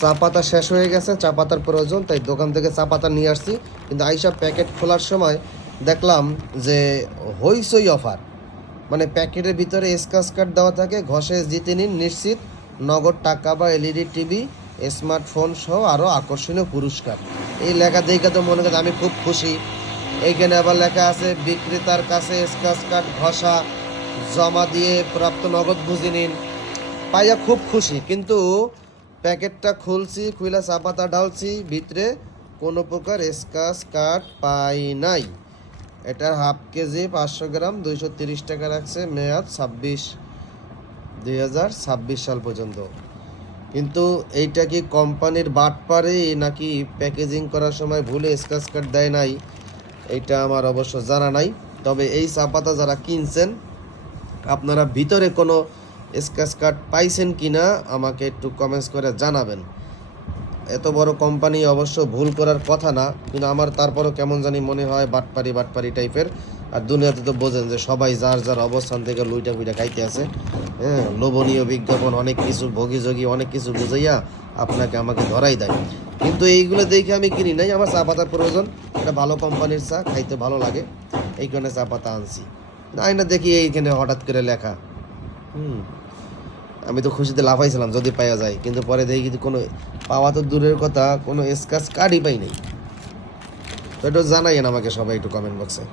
চা পাতা শেষ হয়ে গেছে চা পাতার প্রয়োজন, তাই দোকান থেকে চা পাতা নিয়ে আসছি। কিন্তু আইসা প্যাকেট খোলার সময় দেখলাম যে হইসই অফার। মানে প্যাকেটের ভিতরে স্কাচ কার্ড দেওয়া থাকে, ঘষে জিতে নিন নিশ্চিত। নগদ টাকা বা এলইডি, টিভি, স্মার্টফোন সহ আরও আকর্ষণীয় পুরস্কার। এই লেখা দেখে তো মনে করি আমি খুব খুশি। এইখানে আবার লেখা আছে, বিক্রেতার কাছে স্কাচ কার্ড ঘষা, জমা দিয়ে প্রাপ্ত নগদ বুঝে নিন। পাইয়া খুব খুশি, কিন্তু প্যাকেটটা খুলছি, খুইলা চা পাতা ঢালছি, ভিতরে কোনো প্রকার স্কাচ কার্ড পাই নাই। এটার হাফ কেজি পাঁচশো গ্রাম, দুইশো তিরিশ টাকা রাখছে মেয়াদ ছাব্বিশ, দুই হাজার ছাব্বিশ সাল পর্যন্ত। কিন্তু এইটা কি কোম্পানির বাট পারে নাকি প্যাকেজিং করার সময় ভুলে স্ক্র্যাচ কার্ড দেয় নাই? এইটা আমার অবশ্য জানা নাই। তবে এই চা পাতা যারা কিনছেন, আপনারা ভিতরে কোনো স্ক্র্যাচ কার্ড পাইছেন কি না আমাকে একটু কমেন্টস করে জানাবেন। এত বড় কোম্পানি অবশ্য ভুল করার কথা না, কিন্তু আমার তারপরও কেমন জানি মনে হয় বাটপারি বাটপারি টাইপের আর দুনিয়াতে তো বোঝেন যে সবাই যার যার অবস্থান থেকে লুইটা ফুইটা খাইতে আছে। হ্যাঁ লোভনীয় বিজ্ঞাপন, অনেক কিছু ভোগী যোগী অনেক কিছু বুঝাইয়া আপনাকে আমাকে ধরাই দেয়। কিন্তু এইগুলো দেখে আমি কিনি নাই, আমার চা পাতার প্রয়োজন। এটা ভালো কোম্পানির চা, খাইতে ভালো লাগে। এই কারণে চা পাতা আনছি। না দেখি এইখানে হঠাৎ করে লেখা। হুম। আমি তো খুশিতে লাফাইছিলাম, যদি পাওয়া যায়। কিন্তু পরে দেখি কিন্তু কোনো পাওয়া তো দূরের কথা, কোনো স্কাচ কার্ডই পাই নাই। তো এটা জানাইয়েন আমাকে সবাই একটু কমেন্ট বক্সে